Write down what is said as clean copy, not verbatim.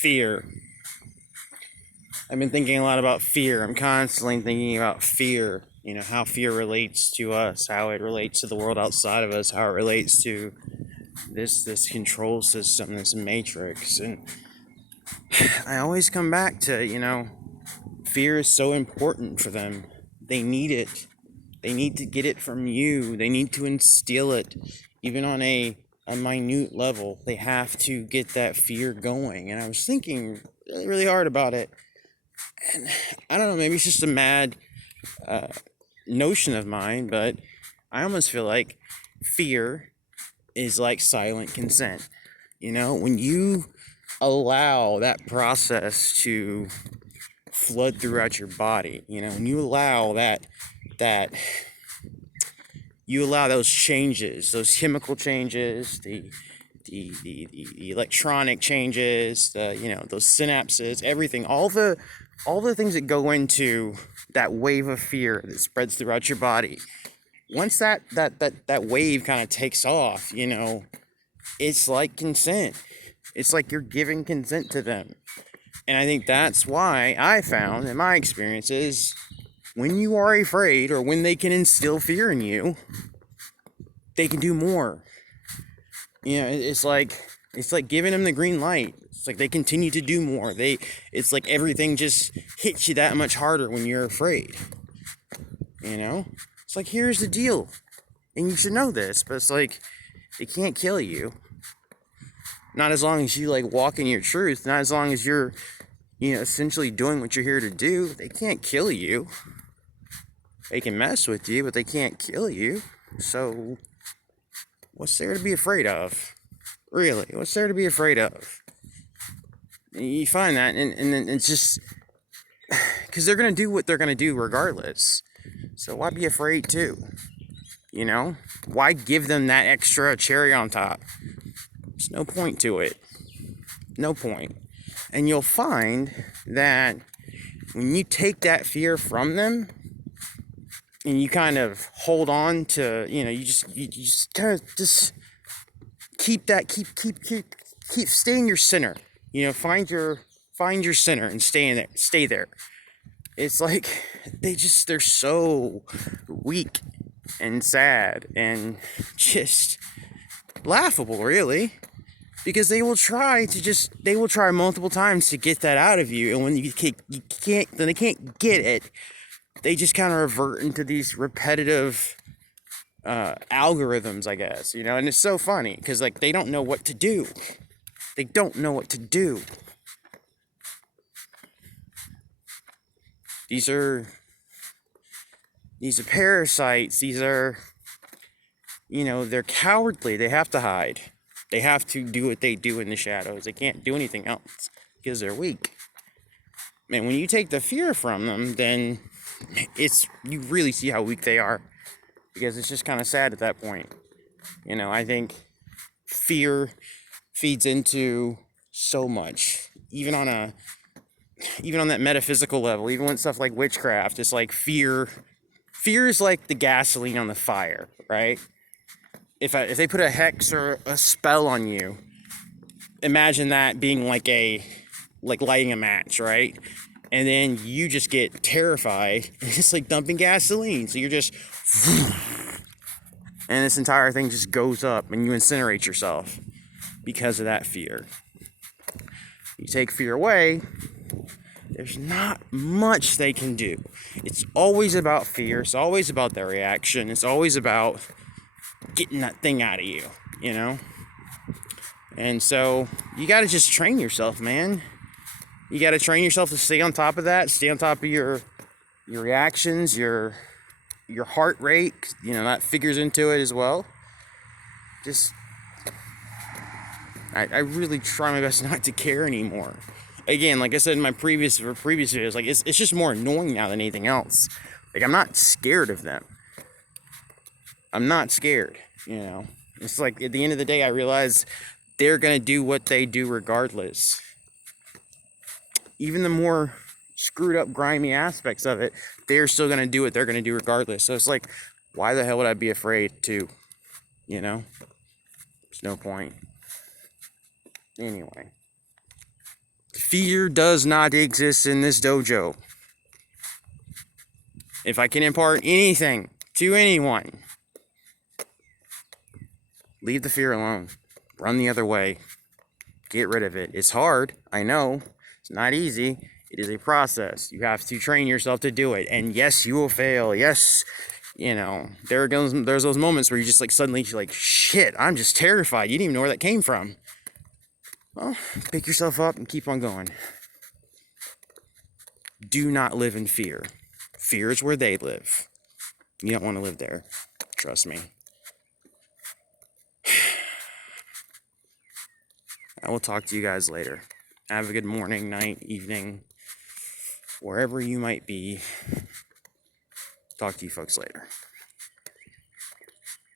Fear. I've been thinking a lot about fear. I'm constantly thinking about fear. You know, how fear relates to us, how it relates to the world outside of us, how it relates to this control system, this matrix. And I always come back to, fear is so important for them. They need it. They need to get it from you. They need to instill it, even on a minute level. They have to get that fear going. And I was thinking really, really hard about it. And I don't know, maybe it's just a mad notion of mine, but I almost feel like fear is like silent consent. When you allow that process to flood throughout your body, when you allow that you allow those changes, those chemical changes, the electronic changes, those synapses, everything, all the things that go into that wave of fear that spreads throughout your body. Once that wave kind of takes off, it's like consent. It's like you're giving consent to them. And I think that's why I found in my experiences, when you are afraid or when they can instill fear in you, they can do more. It's like giving them the green light. It's like they continue to do more. It's like everything just hits you that much harder when you're afraid. It's like, here's the deal. And you should know this, but it's like, it can't kill you. Not as long as you walk in your truth, not as long as you're, essentially doing what you're here to do. They can't kill you. They can mess with you, but they can't kill you. So what's there to be afraid of? Really, what's there to be afraid of? You find that, and then it's just because they're going to do what they're going to do regardless. So why be afraid too? Why give them that extra cherry on top? There's no point to it. No point. And you'll find that when you take that fear from them and you kind of hold on to, you just kind of just keep stay in your center. Find your center and stay there. It's like they're so weak and sad and just laughable, really, because they will try multiple times to get that out of you, and when then they can't get it, they just kind of revert into these repetitive algorithms, I guess, and it's so funny because they don't know what to do. They don't know what to do. These are parasites. These are, they're cowardly. They have to hide. They have to do what they do in the shadows. They can't do anything else because they're weak. Man, when you take the fear from them, then you really see how weak they are, because it's just kind of sad at that point. I think fear feeds into so much, even on that metaphysical level, even when stuff like witchcraft. It's like fear is like the gasoline on the fire, right? If they put a hex or a spell on you, imagine that being like lighting a match, right? And then you just get terrified. It's like dumping gasoline. So you're just, and this entire thing just goes up and you incinerate yourself because of that fear. You take fear away, there's not much they can do. It's always about fear. It's always about their reaction. It's always about getting that thing out of you, And so you got to just train yourself, man. You got to train yourself to stay on top of that. Stay on top of your reactions, your heart rate. That figures into it as well. Just, I really try my best not to care anymore. Again, like I said in my previous videos, it's just more annoying now than anything else. I'm not scared of them. I'm not scared, It's like at the end of the day, I realize they're going to do what they do regardless. Even the more screwed up, grimy aspects of it, they're still going to do what they're going to do regardless. So it's like, why the hell would I be afraid to? There's no point. Anyway. Fear does not exist in this dojo. If I can impart anything to anyone, leave the fear alone. Run the other way. Get rid of it. It's hard. I know. It's not easy. It is a process. You have to train yourself to do it. And yes, you will fail. Yes, there's those moments where you just like suddenly you're like, shit, I'm just terrified. You didn't even know where that came from. Well, pick yourself up and keep on going. Do not live in fear. Fear is where they live. You don't want to live there. Trust me. I will talk to you guys later. Have a good morning, night, evening, wherever you might be. Talk to you folks later.